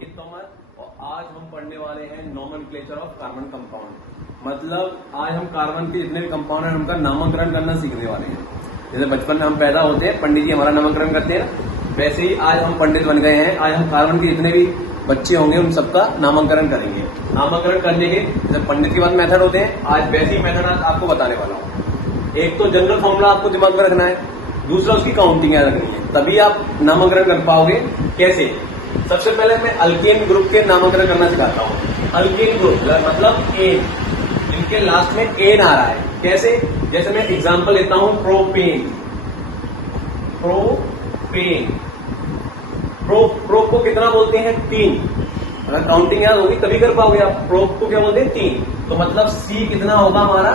अंकित तोमर और आज हम पढ़ने वाले हैं नोमेनक्लेचर ऑफ कार्बन कंपाउंड। मतलब आज हम कार्बन के जितने भी कंपाउंड हैं उनका नामकरण करना सीखने वाले हैं। जैसे बचपन में हम पैदा होते हैं, पंडित जी हमारा नामकरण करते हैं, वैसे ही आज हम पंडित बन गए हैं। आज हम कार्बन के जितने भी बच्चे होंगे उन सबका नामकरण करेंगे। नामकरण करने के जैसे पंडित के बाद मेथड होते हैं, आज वैसे ही मेथड आज आपको बताने वाला हूँ। एक तो जनरल फॉर्मूला आपको दिमाग में रखना है, दूसरा उसकी काउंटिंग याद रखनी है, तभी आप नामकरण कर पाओगे। कैसे? सबसे पहले मैं अल्केन ग्रुप के नामकरण करना सिखाता हूँ। अल्केन ग्रुप मतलब एन, इनके लास्ट में एन आ रहा है। कैसे? जैसे मैं एग्जांपल लेता हूं प्रोपेन। प्रोपेन प्रो को कितना बोलते हैं? 3। अगर काउंटिंग याद होगी तभी कर पाओगे आप। प्रोप को क्या बोलते हैं? 3। तो मतलब सी कितना होगा हमारा?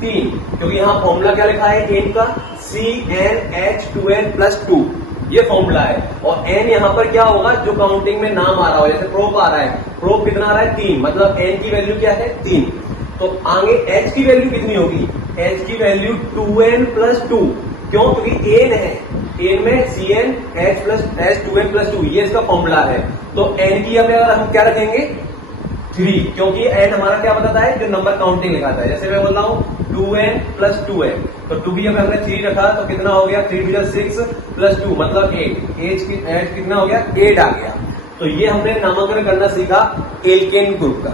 3, क्योंकि यहाँ फॉर्मूला क्या लिखा है एन का? CnH2n+2 ये फॉर्मूला है। और एन यहाँ पर क्या होगा? जो काउंटिंग में नाम आ रहा हो, जैसे प्रोप आ रहा है, प्रोप कितना आ रहा है? 3, मतलब एन की वैल्यू क्या है? 3। तो आगे एच की वैल्यू कितनी होगी? एच की वैल्यू 2n+2। क्यों? क्योंकि एन है, एन में CnH+2n+2 ये इसका फॉर्मूला है। तो एन की अब अगर हम क्या रखेंगे? 3, क्योंकि एन हमारा क्या बताता है? जो नंबर काउंटिंग लिखाता है। जैसे मैं बोल रहा हूँ 2n+2n, तो 2 की अगर हमने 3 रखा तो कितना हो गया? 3 2 6 + 2 मतलब 8। एच कितना हो गया? 8 आ गया। तो ये हमने नामकरण करना सीखा एल्केन ग्रुप का।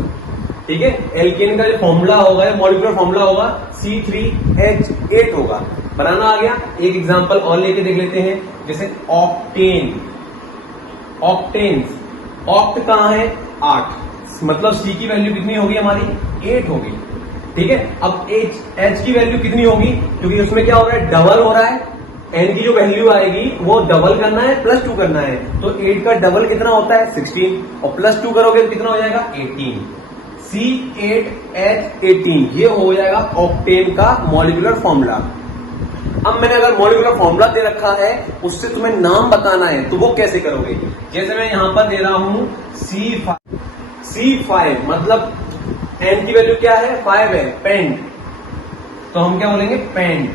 ठीक है, एल्केन का जो फॉर्मूला होगा, मॉलिक्यूलर फॉर्मूला होगा C3H8 होगा। बनाना आ गया। एक एग्जांपल और लेके देख लेते हैं, जैसे ऑक्टेन। ऑक्टेन्स, ऑक्ट कहां है? 8, मतलब सी की वैल्यू कितनी होगी हमारी? 8 होगी। ठीक है, अब एच की वैल्यू कितनी होगी? क्योंकि उसमें क्या हो रहा है? डबल हो रहा है। एन की जो वैल्यू आएगी वो डबल करना है, +2 करना है। तो 8 का डबल कितना होता है? 16, और +2 करोगे तो कितना हो जाएगा? 18। C8H18 ये हो जाएगा ऑक्टेन का मॉलिक्यूलर फॉर्मूला। अब मैंने अगर मॉलिक्यूलर फॉर्मूला दे रखा है, उससे तुम्हें नाम बताना है, तो वो कैसे करोगे? जैसे मैं यहां पर दे रहा हूं C5 मतलब एन की वैल्यू क्या है? 5 है, पेंट। तो हम क्या बोलेंगे? पेंट।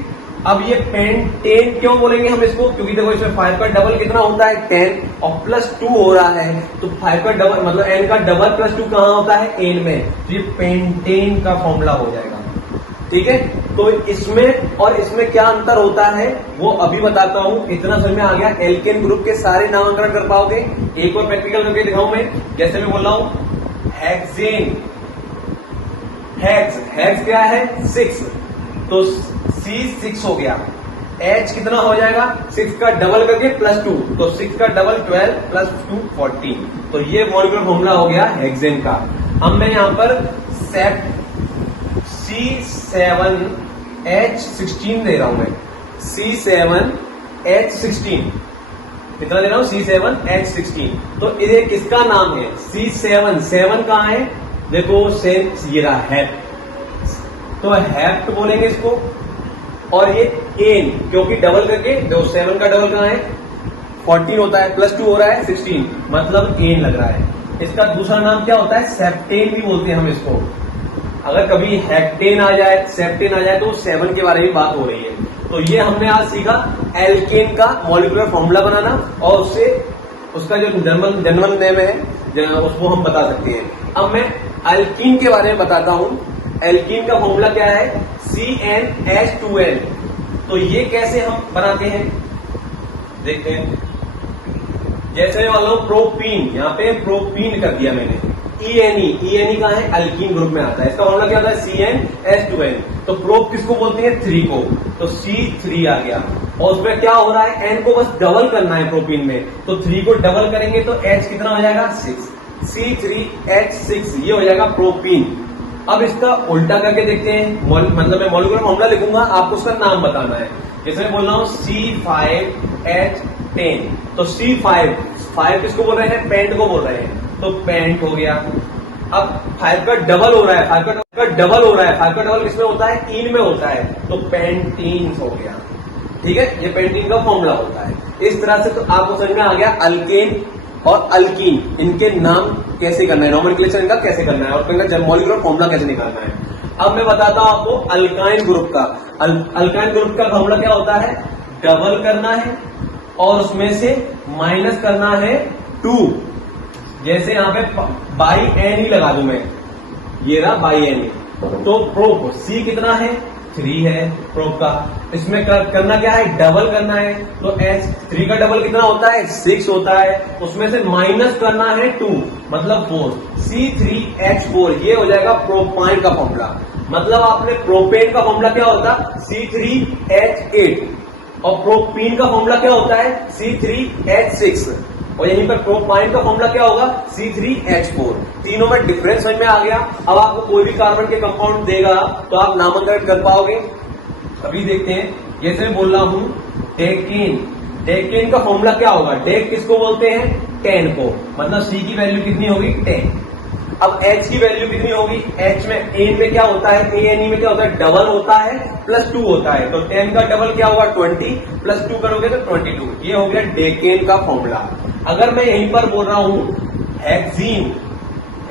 अब ये पेंटेन क्यों बोलेंगे हम इसको? क्योंकि देखो इसमें 5 का डबल कितना होता है? 10, और +2 हो रहा है, तो 5 का डबल मतलब एन का डबल +2 कहां होता है? एन में। तो ये पेंटेन का फॉर्मूला हो जाएगा। ठीक है, तो इसमें और इसमें क्या अंतर होता है वो अभी बताता हूं। इतना समझ में आ गया? एल्केन ग्रुप के सारे नामकरण कर पाओगे। एक और प्रैक्टिकल करके दिखाऊं मैं। जैसे मैं बोल रहा हूं हेक्सेन। हेक्स क्या है? 6, तो C6 हो गया। H कितना हो जाएगा? 6 का डबल करके +2, तो 6 का डबल 12 +2 14। तो ये मॉलिक्यूलर फॉर्मूला हो गया हेक्सेन का। अब मैं यहां पर C7H16 दे रहा हूं मैं। C7H16 कितना दे रहा हूं? C7H16। तो ये किसका नाम है? C7 कहां है? देखो ये रहा हेप्ट, तो हेप्ट बोलेंगे इसको। और ये एन, क्योंकि डबल करके देखो 7 का डबल कहां है? 14 होता है, +2 हो रहा है 16, मतलब एन लग रहा है। इसका दूसरा नाम क्या होता है? सेप्टेन भी बोलते हैं हम इसको। अगर कभी हेक्टेन आ जाए, सेप्टेन आ जाए, तो 7 के बारे में बात हो रही है। तो ये हमने आज सीखा एल्केन का मॉलिक्यूलर फॉर्मूला बनाना, और उससे उसका जो जनरल नेम है उसको हम बता सकते हैं। अब मैं अल्कीन के बारे में बताता हूं। एल्कीन का फॉर्मूला क्या है? CnH2n। तो ये कैसे हम बनाते हैं देखते हैं। जैसे मान लो प्रोपीन, यहां पे प्रोपीन कर दिया मैंने। ENE कहां है? अल्कीन ग्रुप में आता है। इसका फॉर्मूला क्या होता है? CnH2n। तो प्रोप किसको बोलते हैं? 3 को, तो C3 आ गया। और उसमें क्या हो रहा है? N को बस डबल करना है प्रोपीन में, तो 3 को डबल करेंगे तो H कितना हो जाएगा? 6। C3H6 ये हो जाएगा प्रोपीन। अब इसका उल्टा करके देखते हैं। मतलब मैं मॉलिक्यूलर फॉर्मूला लिखूंगा, आपको उसका नाम बताना है। जैसे मैं बोल रहा हूं C5H10, तो C5 किसको बोल रहे हैं? पेंट को बोल रहे हैं, तो पेंट हो गया। अब 5 का डबल हो रहा है, 5 का डबल हो रहा है। 5 का डबल किसमें होता है? इन में होता है, तो पेंटीन हो गया। ठीक है, ये पेंटीन का फॉर्मूला होता है। इस तरह से तो आपको समझ में आ गया अल्केन और अल्कीन, इनके नाम कैसे करना है, नोमेनक्लेचर इनका कैसे करना है, और इनका मॉलिक्यूलर फॉर्मूला कैसे निकालना है। अब मैं बताता हूं आपको अल्काइन ग्रुप का। अल्काइन ग्रुप का फॉर्मूला क्या होता है? डबल करना है और उसमें से माइनस करना है 2। जैसे यहाँ पे बाई एन ही लगा दूं मैं, ये रहा बाई एन। तो प्रोब सी कितना है, 3 है प्रोब का। इसमें करना क्या है, डबल करना है। तो एच 3 का डबल कितना होता है, 6 होता है। उसमें से माइनस करना है 2, मतलब 4। C3H4 ये हो जाएगा प्रोपाइन का फॉर्मूला। मतलब आपने प्रोपेन का फॉर्मूला क्या होता है, C3H8, और प्रोपीन का फॉर्मूला क्या होता है, C3H6, और यहीं पर प्रोपाइन का फॉर्मूला क्या होगा, C3H4। तीनों में डिफरेंस समझ में आ गया। अब आपको कोई भी कार्बन के कंपाउंड देगा तो आप नामांकन कर पाओगे। अभी देखते हैं, जैसे मैं बोल रहा हूं डेकेन, डेकेन का फॉर्मूला क्या होगा, डेक किसको बोलते हैं, 10 को, मतलब C की वैल्यू कितनी होगी, 10। अब H की वैल्यू कितनी होगी, H में एन में क्या होता है, ANE में क्या होता है, डबल होता है प्लस 2 होता है। तो 10 का डबल क्या होगा, 20, प्लस 2 करोगे तो 22। ये हो गया डेकेन का फॉर्मूला। अगर मैं यहीं पर बोल रहा हूं हेक्सीन,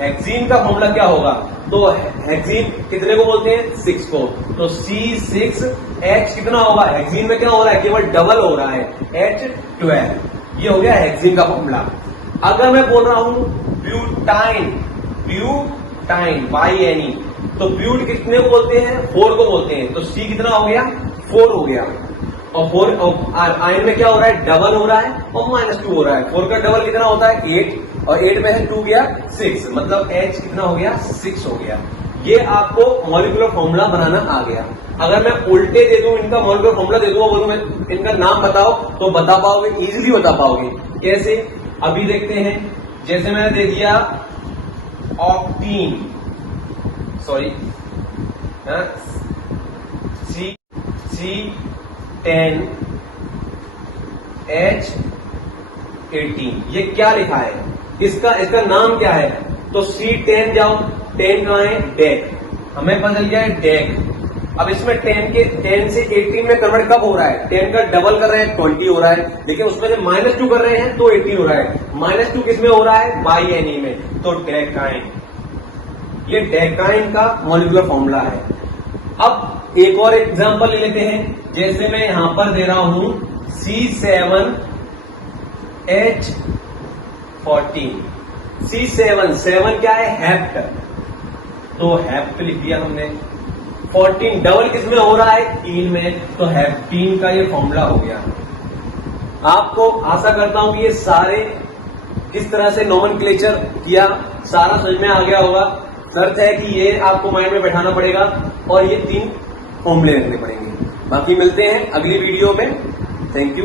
हेक्सीन का फॉर्मूला क्या होगा, तो हेक्सीन कितने को बोलते हैं, 6 को। तो C6H कितना होगा, हेक्सीन में क्या हो रहा है, केवल डबल हो रहा है, H12। ये हो गया हेक्सीन का फॉर्मूला। अगर मैं बोल रहा हूं ब्यूटाइन, ब्यूटाइन BNE, तो ब्यूट कितने को बोलते हैं, 4 को बोलते हैं। तो C कितना हो गया, 4 हो गया। और 4 आयन में क्या हो रहा है, डबल हो रहा है और -2 हो रहा है। 4 का डबल कितना होता है, 8, और 8 में से 2 गया 6, मतलब H कितना हो गया, 6 हो गया। ये आपको मॉलिक्यूलर फॉर्मूला बनाना आ गया। अगर मैं उल्टे दे दूं, इनका मॉलिक्यूलर फॉर्मूला दे दूं, बोलूं मैं इनका नाम बताओ, तो बता पाओगे, इजीली बता पाओगे। कैसे, अभी देखते हैं। जैसे मैंने दे दिया ऑक्टीन, सॉरी C10H18, ये क्या लिखा है, इसका नाम क्या है, तो C10 जाओ, 10 कहां है, डेक, हमें पता चल गया है डेक। अब इसमें 10 से 18 में कन्वर्ट कब हो रहा है, 10 का डबल कर रहे हैं 20 हो रहा है, लेकिन उसमें से -2 कर रहे हैं तो 18 हो रहा है। -2 किस में हो रहा है, BNE में, तो डेकाइन। ये डेकाइन का मॉलिक्यूलर फॉर्मूला है। अब एक और एग्जांपल ले लेते हैं। जैसे मैं यहां पर दे रहा हूं C7H14, C7 क्या है, हेप्ट, तो हेप्ट लिख दिया हमने। 14 डबल किस में हो रहा है, 3 में, तो हेप्टीन का ये फॉर्मूला हो गया। आपको आशा करता हूं कि ये सारे किस तरह से नोमेनक्लेचर किया, सारा समझ में आ गया होगा। शर्त है कि ये आपको माइंड में बैठाना पड़ेगा और ये 3 फॉर्मूले रखने पड़ेंगे। बाकी मिलते हैं अगली वीडियो में। Thank you.